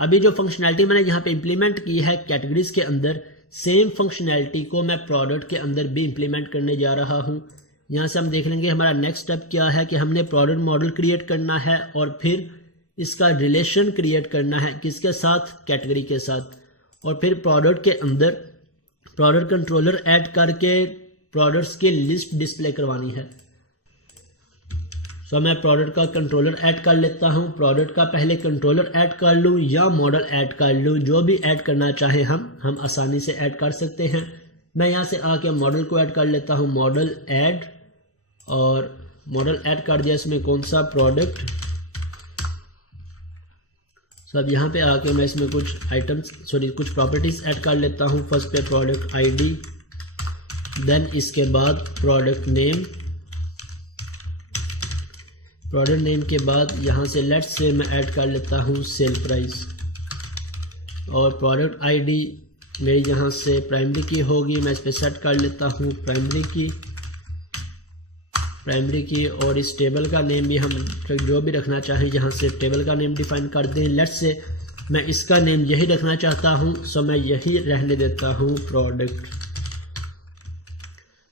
अभी जो फंक्शनैलिटी मैंने यहाँ पे इम्प्लीमेंट की है कैटेगरीज के अंदर, सेम फंक्शनैलिटी को मैं प्रोडक्ट के अंदर भी इम्प्लीमेंट करने जा रहा हूँ। यहाँ से हम देख लेंगे हमारा नेक्स्ट स्टेप क्या है कि हमने प्रोडक्ट मॉडल क्रिएट करना है और फिर इसका रिलेशन क्रिएट करना है किसके साथ, कैटेगरी के साथ, और फिर प्रोडक्ट के अंदर प्रोडक्ट कंट्रोलर ऐड करके प्रोडक्ट्स की लिस्ट डिस्प्ले करवानी है। मैं प्रोडक्ट का कंट्रोलर ऐड कर लेता हूँ। प्रोडक्ट का पहले कंट्रोलर ऐड कर लूँ या मॉडल ऐड कर लूँ, जो भी ऐड करना चाहे हम आसानी से ऐड कर सकते हैं। मैं यहाँ से आके मॉडल को ऐड कर लेता हूँ, मॉडल ऐड, और मॉडल ऐड कर दिया इसमें कौन सा, प्रोडक्ट। अब यहाँ पे आके मैं इसमें कुछ प्रॉपर्टीज ऐड कर लेता हूँ। फर्स्ट पे प्रोडक्ट आईडी, देन इसके बाद प्रोडक्ट नेम। प्रोडक्ट नेम के बाद यहाँ से लेट्स से मैं ऐड कर लेता हूँ सेल प्राइस, और प्रोडक्ट आईडी मेरी यहाँ से प्राइमरी की होगी, मैं इस पर सेट कर लेता हूँ प्राइमरी की, और इस टेबल का नेम भी हम जो भी रखना चाहें यहाँ से टेबल का नेम डिफाइन कर दें। लेट्स से मैं इसका नेम यही रखना चाहता हूँ, मैं यही रहने देता हूँ प्रोडक्ट।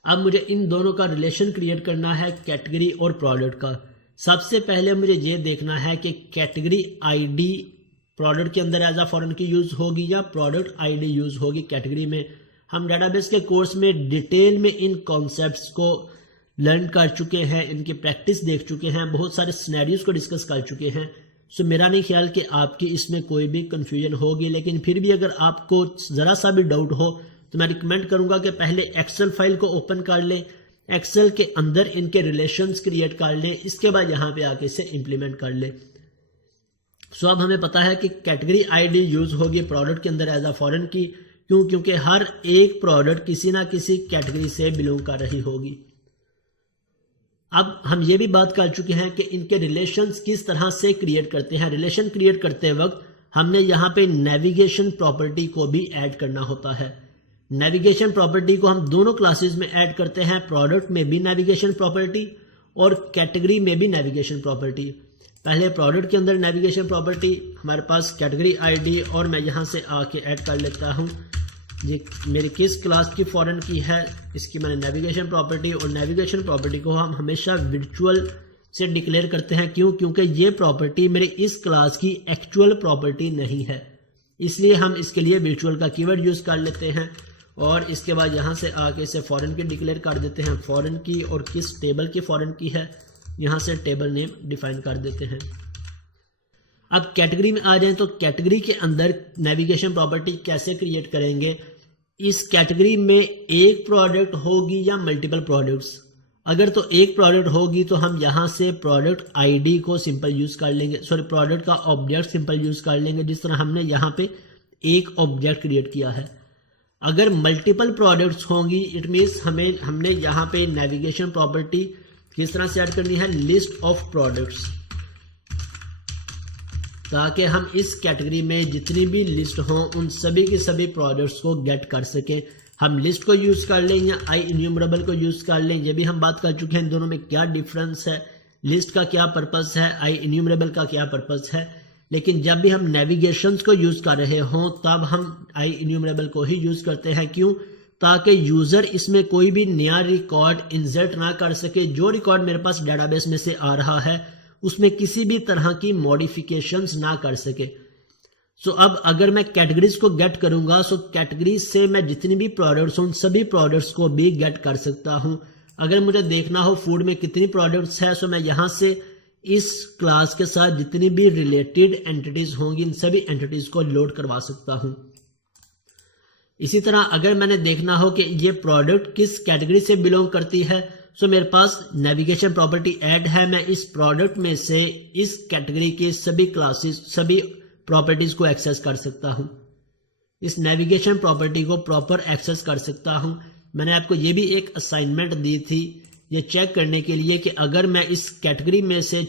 अब मुझे इन दोनों का रिलेशन क्रिएट करना है, कैटेगरी और प्रोडक्ट का। सबसे पहले मुझे ये देखना है कि कैटेगरी आईडी प्रोडक्ट के अंदर एज अ फॉरेन की यूज होगी या प्रोडक्ट आईडी यूज होगी कैटेगरी में। हम डेटाबेस के कोर्स में डिटेल में इन कॉन्सेप्ट्स को लर्न कर चुके हैं, इनकी प्रैक्टिस देख चुके हैं, बहुत सारे सिनेरियोज को डिस्कस कर चुके हैं। मेरा नहीं ख्याल कि आपकी इसमें कोई भी कंफ्यूजन होगी, लेकिन फिर भी अगर आपको ज़रा सा भी डाउट हो तो मैं रिकमेंड करूंगा कि पहले एक्सेल फाइल को ओपन कर लें, एक्सेल के अंदर इनके रिलेशंस क्रिएट कर लें, इसके बाद यहाँ पे आके इसे इम्प्लीमेंट कर लें। अब हमें पता है कि कैटेगरी आईडी यूज होगी प्रोडक्ट के अंदर एज अ फॉरेन की, क्योंकि हर एक प्रोडक्ट किसी ना किसी कैटेगरी से बिलोंग कर रही होगी। अब हम ये भी बात कर चुके हैं कि इनके रिलेशंस किस तरह से क्रिएट करते हैं। रिलेशन क्रिएट करते वक्त हमने यहाँ पे नेविगेशन प्रॉपर्टी को भी ऐड करना होता है। नेविगेशन प्रॉपर्टी को हम दोनों क्लासेस में ऐड करते हैं, प्रोडक्ट में भी नेविगेशन प्रॉपर्टी और कैटेगरी में भी नेविगेशन प्रॉपर्टी। पहले प्रोडक्ट के अंदर नेविगेशन प्रॉपर्टी, हमारे पास कैटेगरी आईडी, और मैं यहाँ से आके ऐड कर लेता हूँ ये मेरी किस क्लास की फॉरेन की है, इसकी मैंने नेविगेशन प्रॉपर्टी, और नेविगेशन प्रॉपर्टी को हम हमेशा वर्चुअल से डिक्लेयर करते हैं। क्योंकि ये प्रॉपर्टी मेरे इस क्लास की एक्चुअल प्रॉपर्टी नहीं है, इसलिए हम इसके लिए वर्चुअल का कीवर्ड यूज कर लेते हैं। और इसके बाद यहाँ से आके इसे फॉरेन की डिक्लेयर कर देते हैं, फॉरेन की, और किस टेबल की फॉरेन की है यहाँ से टेबल नेम डिफाइन कर देते हैं। अब कैटेगरी में आ जाएं तो कैटेगरी के अंदर नेविगेशन प्रॉपर्टी कैसे क्रिएट करेंगे। इस कैटेगरी में एक प्रोडक्ट होगी या मल्टीपल प्रोडक्ट्स। अगर तो एक प्रोडक्ट होगी तो हम यहाँ से प्रोडक्ट आईडी को सिंपल यूज कर लेंगे, प्रोडक्ट का ऑब्जेक्ट सिंपल यूज कर लेंगे, जिस तरह हमने यहाँ पे एक ऑब्जेक्ट क्रिएट किया है। अगर मल्टीपल प्रोडक्ट्स होंगी इट मीन्स हमने यहाँ पे नेविगेशन प्रॉपर्टी किस तरह से ऐड करनी है, लिस्ट ऑफ प्रोडक्ट्स, ताकि हम इस कैटेगरी में जितनी भी लिस्ट हों उन सभी के सभी प्रोडक्ट्स को गेट कर सकें। हम लिस्ट को यूज कर लें या आई इन्यूमरेबल को यूज कर लें, ये भी हम बात कर चुके हैं इन दोनों में क्या डिफरेंस है, लिस्ट का क्या पर्पस है, आई इन्यूमरेबल का क्या पर्पस है। लेकिन जब भी हम नेविगेशंस को यूज कर रहे हों तब हम आई इन्यूमरेबल को ही यूज करते हैं। क्यों? ताकि यूजर इसमें कोई भी नया रिकॉर्ड इंसर्ट ना कर सके। जो रिकॉर्ड मेरे पास डेटाबेस में से आ रहा है उसमें किसी भी तरह की मॉडिफिकेशंस ना कर सके। अब अगर मैं कैटेगरीज को गेट करूंगा कैटेगरीज से मैं जितनी भी प्रोडक्ट्स उन सभी प्रोडक्ट्स को भी गेट कर सकता हूं। अगर मुझे देखना हो फूड में कितनी प्रोडक्ट्स है मैं यहां से इस क्लास के साथ जितनी भी रिलेटेड एंटिटीज होंगी इन सभी एंटिटीज को लोड करवा सकता हूं। इसी तरह अगर मैंने देखना हो कि ये प्रोडक्ट किस कैटेगरी से बिलोंग करती है मेरे पास नेविगेशन प्रॉपर्टी ऐड है, मैं इस प्रोडक्ट में से इस कैटेगरी के सभी क्लासेस सभी प्रॉपर्टीज को एक्सेस कर सकता हूं, इस नेविगेशन प्रॉपर्टी को प्रॉपर एक्सेस कर सकता हूं। मैंने आपको ये भी एक असाइनमेंट दी थी ये चेक करने के लिए कि अगर मैं इस कैटेगरी में से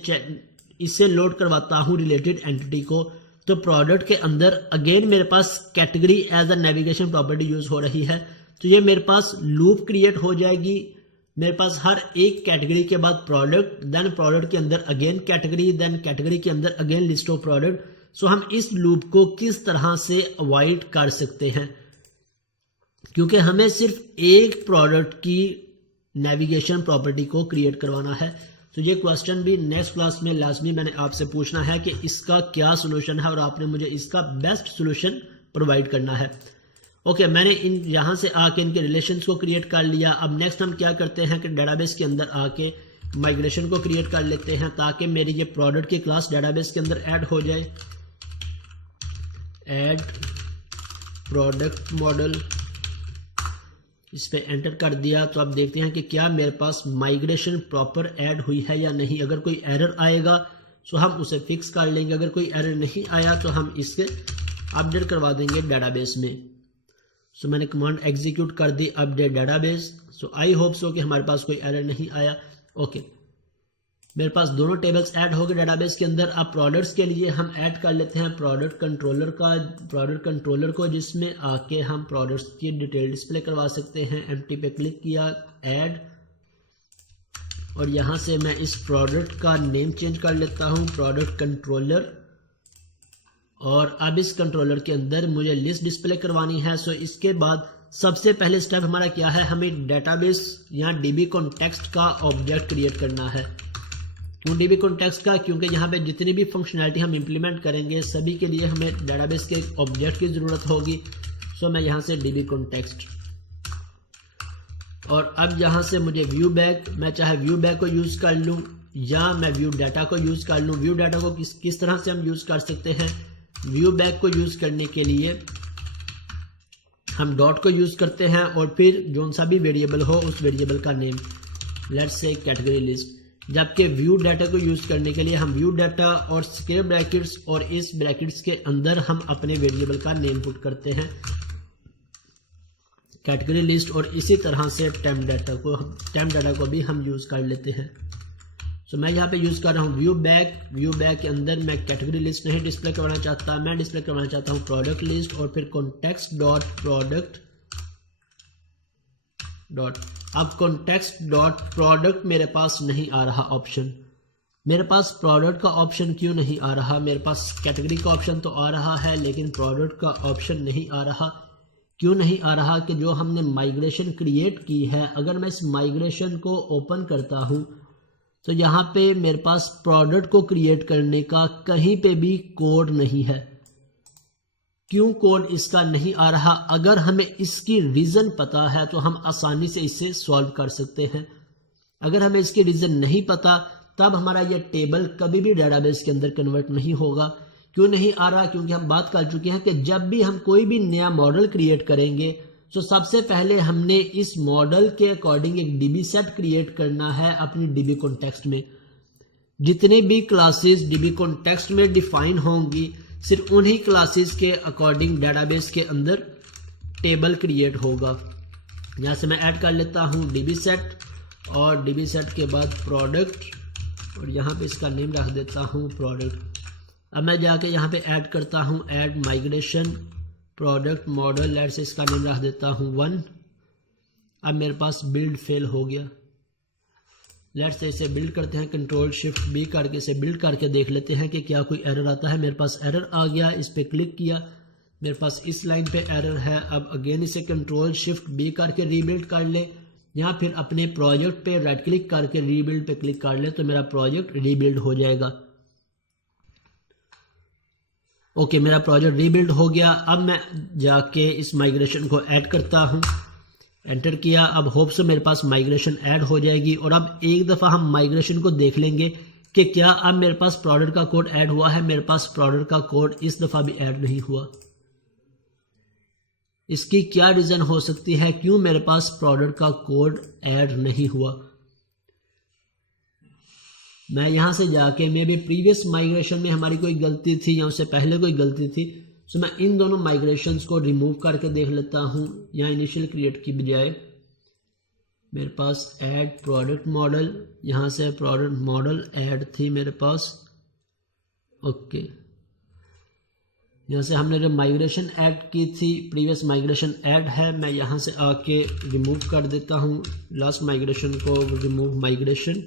इससे लोड करवाता हूं रिलेटेड एंटिटी को तो प्रोडक्ट के अंदर अगेन मेरे पास category as a navigation property use हो रही है, तो ये मेरे पास लूप क्रिएट हो जाएगी। मेरे पास हर एक कैटेगरी के बाद प्रोडक्ट, देन प्रोडक्ट के अंदर अगेन कैटेगरी, देन कैटेगरी के अंदर अगेन लिस्ट ऑफ प्रोडक्ट। सो हम इस लूप को किस तरह से अवॉइड कर सकते हैं, क्योंकि हमें सिर्फ एक प्रोडक्ट की नेविगेशन प्रॉपर्टी को क्रिएट करवाना है। तो ये क्वेश्चन भी नेक्स्ट क्लास में लाजमी मैंने आपसे पूछना है कि इसका क्या सोल्यूशन है और आपने मुझे इसका बेस्ट सोल्यूशन प्रोवाइड करना है। ओके, मैंने यहाँ से आके इनके रिलेशंस को क्रिएट कर लिया। अब नेक्स्ट हम क्या करते हैं कि डेटाबेस के अंदर आके माइग्रेशन को क्रिएट कर लेते हैं ताकि मेरी ये प्रोडक्ट की क्लास डेटाबेस के अंदर ऐड हो जाए। ऐड प्रोडक्ट मॉडल, इस पे एंटर कर दिया तो अब देखते हैं कि क्या मेरे पास माइग्रेशन प्रॉपर ऐड हुई है या नहीं। अगर कोई एरर आएगा तो हम उसे फिक्स कर लेंगे, अगर कोई एरर नहीं आया तो हम इसके अपडेट करवा देंगे डेटाबेस में। सो मैंने कमांड एग्जीक्यूट कर the update database. So I hope so कि हमारे पास कोई एरर नहीं आया। ओके, मेरे पास दोनों टेबल्स ऐड हो गए डेटाबेस के अंदर। अब प्रोडक्ट्स के लिए हम ऐड कर लेते हैं प्रोडक्ट कंट्रोलर को, जिसमें आके हम प्रोडक्ट्स की डिटेल डिस्प्ले करवा सकते हैं। एम्प्टी पे क्लिक किया, ऐड, और यहाँ से मैं इस प्रोडक्ट का नेम चेंज कर लेता हूँ, प्रोडक्ट कंट्रोलर। और अब इस कंट्रोलर के अंदर मुझे लिस्ट डिस्प्ले करवानी है। सो इसके बाद सबसे पहले स्टेप हमारा क्या है, हमें डेटाबेस या डीबी कॉन्टेक्स्ट का ऑब्जेक्ट क्रिएट करना है। क्यों डीबी कॉन्टेक्स्ट का? क्योंकि यहाँ पे जितनी भी फंक्शनैलिटी हम इंप्लीमेंट करेंगे सभी के लिए हमें डेटाबेस के ऑब्जेक्ट की ज़रूरत होगी। सो मैं यहाँ से डीबी कॉन्टेक्स्ट, और अब यहाँ से मुझे व्यू बैक, मैं चाहे व्यू बैक को यूज़ कर लूँ या मैं व्यू डाटा को यूज़ कर लूँ। व्यू डाटा को किस तरह से हम यूज़ कर सकते हैं? व्यू बैक को यूज़ करने के लिए हम डॉट को यूज़ करते हैं और फिर जो सा भी वेरिएबल हो उस वेरिएबल का name, let's say category list. जबकि व्यू डाटा को यूज़ करने के लिए हम व्यू डाटा और स्क्वायर ब्रैकेट्स, और इस ब्रैकेट्स के अंदर हम अपने वेरिएबल का नेम पुट करते हैं, कैटेगरी लिस्ट। और इसी तरह से टेम्प डाटा को भी हम यूज़ कर लेते हैं। सो मैं यहाँ पे यूज़ कर रहा हूँ व्यू बैक। व्यू बैक के अंदर मैं कैटेगरी लिस्ट नहीं डिस्प्ले करवाना चाहता, मैं डिस्प्ले करवाना चाहता हूँ प्रोडक्ट लिस्ट, और फिर कॉन्टेक्स्ट डॉट प्रोडक्ट डॉट। अब कॉन्टेक्स्ट डॉट प्रोडक्ट मेरे पास नहीं आ रहा ऑप्शन। मेरे पास प्रोडक्ट का ऑप्शन क्यों नहीं आ रहा? मेरे पास कैटेगरी का ऑप्शन तो आ रहा है लेकिन प्रोडक्ट का ऑप्शन नहीं आ रहा। क्यों नहीं आ रहा? कि जो हमने माइग्रेशन क्रिएट की है, अगर मैं इस माइग्रेशन को ओपन करता हूँ तो यहाँ पे मेरे पास प्रोडक्ट को क्रिएट करने का कहीं पे भी कोड नहीं है। क्यों कोड इसका नहीं आ रहा? अगर हमें इसकी रीज़न पता है तो हम आसानी से इसे सॉल्व कर सकते हैं। अगर हमें इसकी रीज़न नहीं पता तब हमारा यह टेबल कभी भी डेटाबेस के अंदर कन्वर्ट नहीं होगा। क्यों नहीं आ रहा? क्योंकि हम बात कर चुके हैं कि जब भी हम कोई भी नया मॉडल क्रिएट करेंगे तो सबसे पहले हमने इस मॉडल के अकॉर्डिंग एक डीबी सेट क्रिएट करना है अपनी डीबी कॉन्टेक्स्ट में। जितने भी क्लासेस डीबी कॉन्टेक्स्ट में डिफाइन होंगी सिर्फ उन्हीं क्लासेस के अकॉर्डिंग डेटाबेस के अंदर टेबल क्रिएट होगा। यहाँ से मैं ऐड कर लेता हूँ डीबी सेट, और डीबी सेट के बाद प्रोडक्ट, और यहाँ पे इसका नेम रख देता हूँ प्रोडक्ट। अब मैं जाके यहाँ पे ऐड करता हूँ add migration product model, let's say इसका नेम रख देता हूँ 1। अब मेरे पास बिल्ड फेल हो गया। लेट्स से इसे बिल्ड करते हैं, कंट्रोल शिफ्ट बी करके इसे बिल्ड करके देख लेते हैं कि क्या कोई एरर आता है। मेरे पास एरर आ गया, इस पे क्लिक किया, मेरे पास इस लाइन पे एरर है। अब अगेन इसे कंट्रोल शिफ्ट बी करके रीबिल्ड कर ले, या फिर अपने प्रोजेक्ट पे राइट क्लिक करके रीबिल्ड पे क्लिक कर ले तो मेरा प्रोजेक्ट रीबिल्ड हो जाएगा। ओके, मेरा प्रोजेक्ट रीबिल्ड हो गया। अब मैं जाके इस माइग्रेशन को ऐड करता हूँ, एंटर किया। अब होप से मेरे पास माइग्रेशन ऐड हो जाएगी। और अब एक दफ़ा हम माइग्रेशन को देख लेंगे कि क्या अब मेरे पास प्रोडक्ट का कोड ऐड हुआ है। मेरे पास प्रोडक्ट का कोड इस दफ़ा भी ऐड नहीं हुआ। इसकी क्या रीज़न हो सकती है? क्यों मेरे पास प्रोडक्ट का कोड ऐड नहीं हुआ? मैं यहाँ से जाके मे भी प्रीवियस माइग्रेशन में हमारी कोई गलती थी या उससे पहले कोई गलती थी, तो मैं इन दोनों माइग्रेशंस को रिमूव करके देख लेता हूँ। यहाँ इनिशियल क्रिएट की बजाय मेरे पास ऐड प्रोडक्ट मॉडल, यहाँ से प्रोडक्ट मॉडल ऐड थी मेरे पास। ओके, यहाँ से हमने जो माइग्रेशन ऐड की थी प्रीवियस माइग्रेशन ऐड है। मैं यहाँ से आके रिमूव कर देता हूँ लास्ट माइग्रेशन को, रिमूव माइग्रेशन।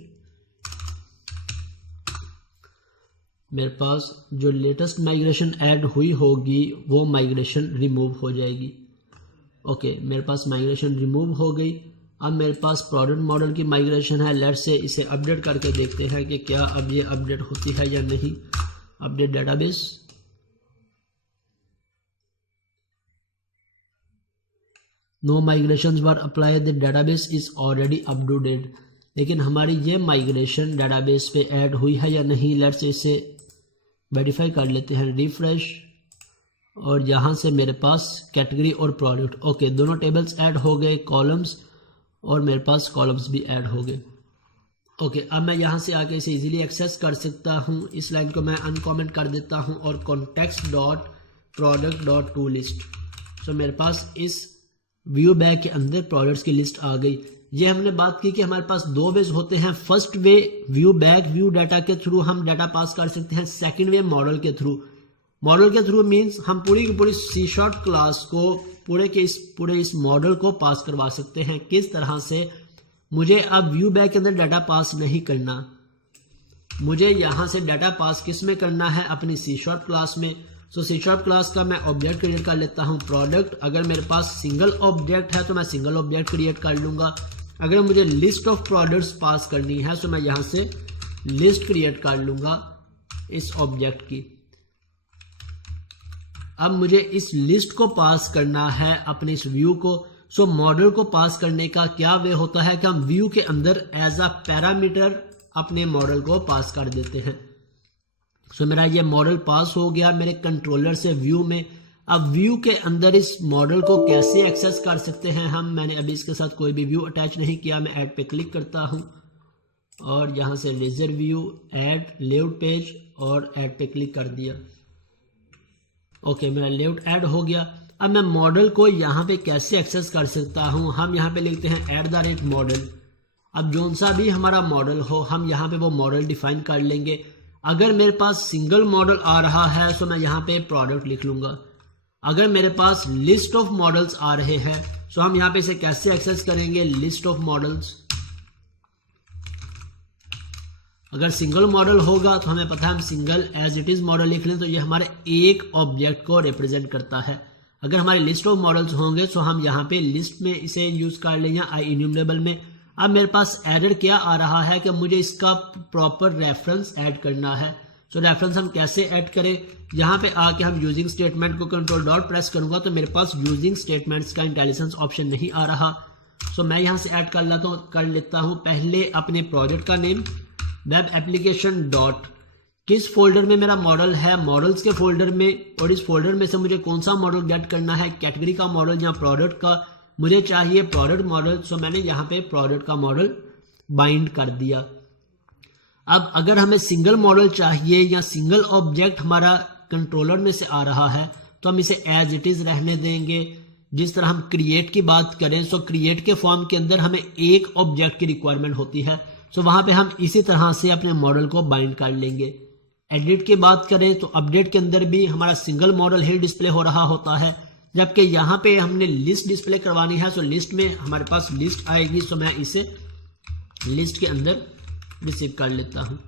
मेरे पास जो लेटेस्ट माइग्रेशन ऐड हुई होगी वो माइग्रेशन रिमूव हो जाएगी। ओके, मेरे पास माइग्रेशन रिमूव हो गई। अब मेरे पास प्रोडक्ट मॉडल की माइग्रेशन है। लेट्स से इसे अपडेट करके देखते हैं कि क्या अब ये अपडेट होती है या नहीं। Update database, no migrations were applied, the database is already up to date. लेकिन हमारी ये माइग्रेशन डेटाबेस पे ऐड हुई है या नहीं, लेट्स से इसे वेरीफाई कर लेते हैं। रिफ्रेश, और यहाँ से मेरे पास कैटेगरी और प्रोडक्ट, ओके, दोनों टेबल्स ऐड हो गए, कॉलम्स और मेरे पास कॉलम्स भी ऐड हो गए। ओके, अब मैं यहाँ से आके इसे इजीली एक्सेस कर सकता हूँ। इस लाइन को मैं अनकमेंट कर देता हूँ और context dot product dot to list. So मेरे पास इस व्यू बैग के अंदर प्रोडक्ट्स की लिस्ट आ गई। ये हमने बात की कि हमारे पास दो वेज होते हैं। First way view bag view data के थ्रू हम डाटा पास कर सकते हैं। सेकंड वे मॉडल के थ्रू। मॉडल के थ्रू मींस हम पूरी की पूरी सी शार्ट क्लास को पूरे इस मॉडल को पास करवा सकते हैं। किस तरह से, मुझे अब व्यू बैग के अंदर डाटा पास नहीं करना, मुझे यहाँ से डाटा पास किस में करना है, अपनी सी शार्प क्लास में। सो सी शार्प क्लास का मैं ऑब्जेक्ट क्रिएट कर लेता हूँ प्रोडक्ट। अगर मेरे पास सिंगल ऑब्जेक्ट है तो मैं सिंगल ऑब्जेक्ट क्रिएट कर लूँगा। अगर मुझे लिस्ट ऑफ प्रोडक्ट्स पास करनी है तो मैं यहाँ से लिस्ट क्रिएट कर लूँगा इस ऑब्जेक्ट की। अब मुझे इस लिस्ट को पास करना है अपने इस व्यू को। सो मॉडल को पास करने का क्या वे होता है कि हम व्यू के अंदर एज अ पैरामीटर अपने मॉडल को पास कर देते हैं। सो मेरा ये मॉडल पास हो गया मेरे कंट्रोलर से व्यू में। अब व्यू के अंदर इस मॉडल को कैसे एक्सेस कर सकते हैं हम, मैंने अभी इसके साथ कोई भी व्यू अटैच नहीं किया। मैं ऐड पे क्लिक करता हूं और यहां से ledger view, add layout page और ऐड पे क्लिक कर दिया। ओके, मेरा लेआउट ऐड हो गया। अब मैं मॉडल को यहाँ पे कैसे एक्सेस कर सकता हूँ, हम यहाँ पे लिखते हैं @model। अब जोन सा भी हमारा मॉडल हो हम यहाँ पे वो मॉडल डिफाइन कर लेंगे। अगर मेरे पास सिंगल मॉडल आ रहा है तो मैं यहाँ पे प्रोडक्ट लिख लूंगा। अगर मेरे पास लिस्ट ऑफ मॉडल्स आ रहे हैं तो हम यहाँ पे इसे कैसे एक्सेस करेंगे, लिस्ट ऑफ मॉडल्स। अगर सिंगल मॉडल होगा तो हमें पता है हम single as it is model लिख लें तो ये हमारे एक ऑब्जेक्ट को रिप्रेजेंट करता है। अगर हमारे लिस्ट ऑफ मॉडल्स होंगे तो हम यहाँ पे लिस्ट में इसे यूज कर लें या IEnumerable में। अब मेरे पास एरर क्या आ रहा है कि मुझे इसका प्रॉपर रेफरेंस ऐड करना है। सो रेफरेंस हम कैसे ऐड करें, यहाँ पे आके हम यूजिंग स्टेटमेंट को कंट्रोल डॉट प्रेस करूंगा तो मेरे पास यूजिंग स्टेटमेंट्स का इंटेलिजेंस ऑप्शन नहीं आ रहा। सो मैं यहाँ से ऐड कर लेता हूँ पहले अपने प्रोजेक्ट का नेम, वेब एप्लीकेशन डॉट, किस फोल्डर में मेरा मॉडल है, मॉडल्स के फोल्डर में, और इस फोल्डर में से मुझे कौन सा मॉडल गेट करना है, कैटेगरी का मॉडल या प्रोडक्ट का। मुझे चाहिए प्रोडक्ट मॉडल, सो मैंने यहाँ पे प्रोडक्ट का मॉडल बाइंड कर दिया। अब अगर हमें सिंगल मॉडल चाहिए या सिंगल ऑब्जेक्ट हमारा कंट्रोलर में से आ रहा है तो हम इसे एज इट इज रहने देंगे। जिस तरह हम क्रिएट की बात करें सो क्रिएट के फॉर्म के अंदर हमें एक ऑब्जेक्ट की रिक्वायरमेंट होती है। सो वहां पे हम इसी तरह से अपने मॉडल को बाइंड कर लेंगे। एडिट की बात करें तो अपडेट के अंदर भी हमारा सिंगल मॉडल ही डिस्प्ले हो रहा होता है, जबकि यहाँ पे हमने लिस्ट डिस्प्ले करवानी है। सो लिस्ट में हमारे पास लिस्ट आएगी, सो मैं इसे लिस्ट के अंदर रिसीव कर लेता हूँ।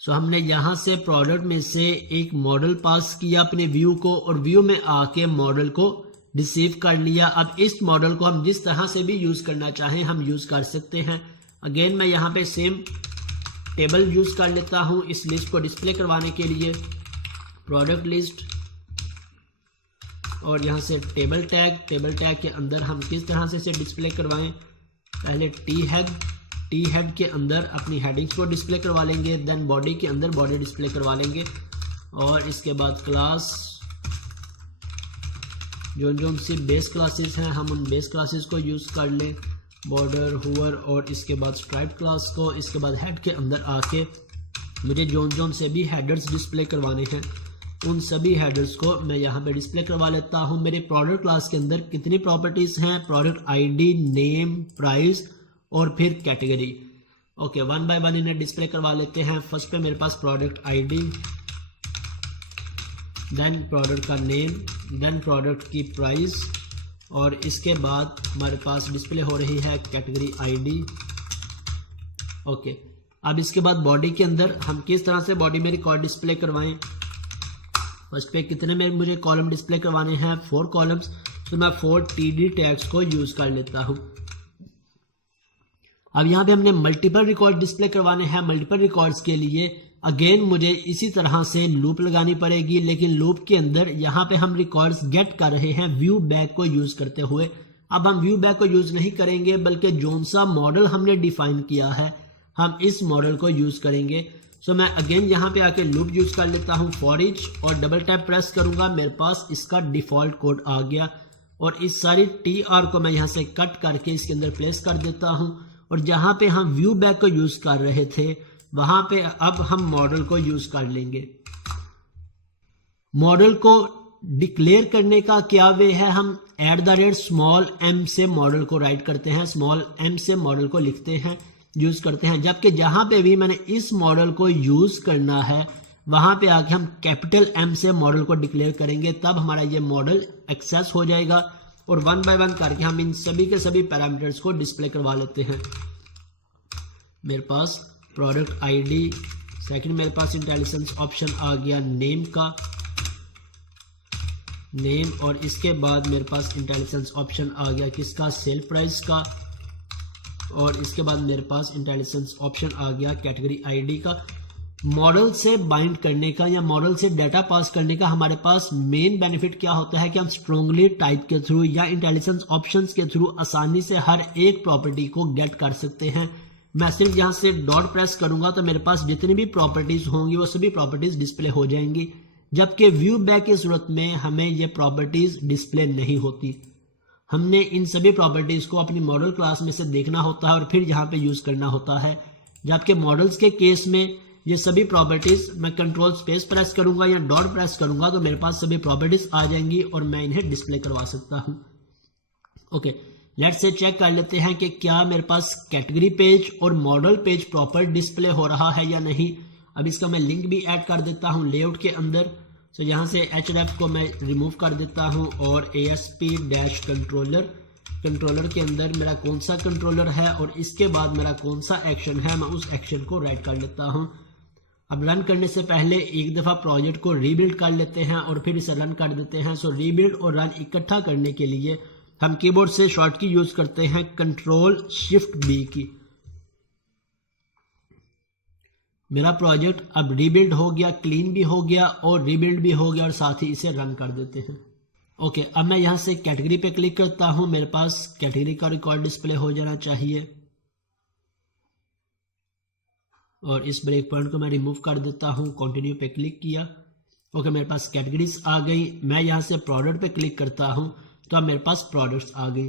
सो हमने यहाँ से प्रोडक्ट में से एक मॉडल पास किया अपने व्यू को और व्यू में आके मॉडल को रिसीव कर लिया। अब इस मॉडल को हम जिस तरह से भी यूज करना चाहें हम यूज कर सकते हैं। अगेन मैं यहाँ पे सेम टेबल यूज कर लेता हूँ इस लिस्ट को डिस्प्ले करवाने के लिए, प्रोडक्ट लिस्ट, और यहाँ से टेबल टैग के अंदर हम किस तरह से इसे डिस्प्ले करवाएं, पहले टी हेड के अंदर अपनी हेडिंग्स को डिस्प्ले करवा लेंगे, देन बॉडी के अंदर बॉडी डिस्प्ले करवा लेंगे, और इसके बाद क्लास, जो सी बेस क्लासेस हैं हम उन बेस क्लासेस को यूज़ कर लें, बॉर्डर, हुवर, और इसके बाद स्ट्राइप क्लास को। इसके बाद हेड के अंदर आके मुझे जोन से भी हेडर्स डिस्प्ले करवाने हैं उन सभी हेडर्स को मैं यहाँ पे डिस्प्ले करवा लेता हूँ। मेरे प्रोडक्ट क्लास के अंदर कितनी प्रॉपर्टीज़ हैं, प्रोडक्ट आईडी, नेम, प्राइस और फिर category. Okay, one by one इन्हें डिस्प्ले करवा लेते हैं। फर्स्ट पे मेरे पास प्रोडक्ट आईडी, देन प्रोडक्ट का नेम, देन प्रोडक्ट की प्राइस, और इसके बाद हमारे पास डिस्प्ले हो रही है कैटेगरी आईडी। ओके, अब इसके बाद बॉडी के अंदर हम किस तरह से बॉडी में रिकॉर्ड डिस्प्ले करवाएं। फर्स्ट पे कितने में मुझे कॉलम डिस्प्ले करवाने हैं, 4 कॉलम्स, तो मैं 4 TD टैग्स को यूज कर लेता हूं। अब यहाँ पे हमने मल्टीपल रिकॉर्ड डिस्प्ले करवाने हैं। मल्टीपल रिकॉर्ड्स के लिए अगेन मुझे इसी तरह से लूप लगानी पड़ेगी, लेकिन लूप के अंदर यहाँ पे हम रिकॉर्ड्स गेट कर रहे हैं व्यू बैक को यूज करते हुए। अब हम व्यू बैक को यूज नहीं करेंगे, बल्कि जोन सा मॉडल हमने डिफाइन किया है हम इस मॉडल को यूज करेंगे। सो मैं अगेन यहाँ पे आके लूप यूज कर लेता हूँ फॉर ईच और डबल टैप प्रेस करूंगा, मेरे पास इसका डिफॉल्ट कोड आ गया और इस सारी TR को मैं यहाँ से कट करके इसके अंदर प्लेस कर देता हूँ। और जहां पे हम व्यू बैक को यूज कर रहे थे वहां पे अब हम मॉडल को यूज कर लेंगे। मॉडल को डिक्लेयर करने का क्या वे है, हम @m से मॉडल को राइट करते हैं, स्मॉल m से मॉडल को लिखते हैं, यूज करते हैं। जबकि जहां पे भी मैंने इस मॉडल को यूज करना है वहां पे आके हम कैपिटल M से मॉडल को डिक्लेयर करेंगे, तब हमारा ये मॉडल एक्सेस हो जाएगा और 1 बाय 1 करके हम इन सभी के सभी पैरामीटर्स को डिस्प्ले करवा लेते हैं। मेरे पास प्रोडक्ट ID, सेकंड मेरे पास इंटेलिजेंस ऑप्शन आ गया नेम का, नेम, और इसके बाद मेरे पास इंटेलिजेंस ऑप्शन आ गया किसका, सेल प्राइस का, और इसके बाद मेरे पास इंटेलिजेंस ऑप्शन आ गया कैटेगरी ID का। मॉडल से बाइंड करने का या मॉडल से डाटा पास करने का हमारे पास मेन बेनिफिट क्या होता है कि हम स्ट्रांगली टाइप के थ्रू या इंटेलिजेंस ऑप्शंस के थ्रू आसानी से हर एक प्रॉपर्टी को गेट कर सकते हैं। मैं सिर्फ यहाँ से डॉट प्रेस करूंगा तो मेरे पास जितनी भी प्रॉपर्टीज होंगी वो सभी प्रॉपर्टीज डिस्प्ले हो जाएंगी, जबकि व्यू बैक की सूरत में हमें ये प्रॉपर्टीज डिस्प्ले नहीं होती। हमने इन सभी प्रॉपर्टीज को अपनी मॉडल क्लास में से देखना होता है और फिर यहाँ पे यूज करना होता है। जबकि मॉडल्स के केस में ये सभी प्रॉपर्टीज मैं कंट्रोल स्पेस प्रेस करूंगा या डॉट प्रेस करूंगा तो मेरे पास सभी प्रॉपर्टीज आ जाएंगी और मैं इन्हें डिस्प्ले करवा सकता हूं। ओके, लेट्स से चेक कर लेते हैं कि क्या मेरे पास कैटेगरी पेज और मॉडल पेज प्रॉपर डिस्प्ले हो रहा है या नहीं। अब इसका मैं लिंक भी ऐड कर देता हूं लेआउट के अंदर। तो यहाँ से href को मैं रिमूव कर देता हूं और ASP-कंट्रोलर के अंदर मेरा कौन सा कंट्रोलर है और इसके बाद मेरा कौन सा एक्शन है, मैं उस एक्शन को राइट कर लेता हूं। अब रन करने से पहले एक दफा प्रोजेक्ट को रीबिल्ड कर लेते हैं और फिर इसे रन कर देते हैं। सो रीबिल्ड और रन इकट्ठा करने के लिए हम कीबोर्ड से शॉर्ट की यूज करते हैं Ctrl+Shift+B की। मेरा प्रोजेक्ट अब रीबिल्ड हो गया, क्लीन भी हो गया और रीबिल्ड भी हो गया और साथ ही इसे रन कर देते हैं। ओके, अब मैं यहां से कैटेगरी पे क्लिक करता हूं, मेरे पास कैटेगरी का रिकॉर्ड डिस्प्ले हो जाना चाहिए और इस ब्रेक पॉइंट को मैं रिमूव कर देता हूं। कंटिन्यू पे क्लिक किया। ओके, मेरे पास कैटेगरीज आ गई। मैं यहां से प्रोडक्ट पे क्लिक करता हूं तो अब मेरे पास प्रोडक्ट्स आ गई।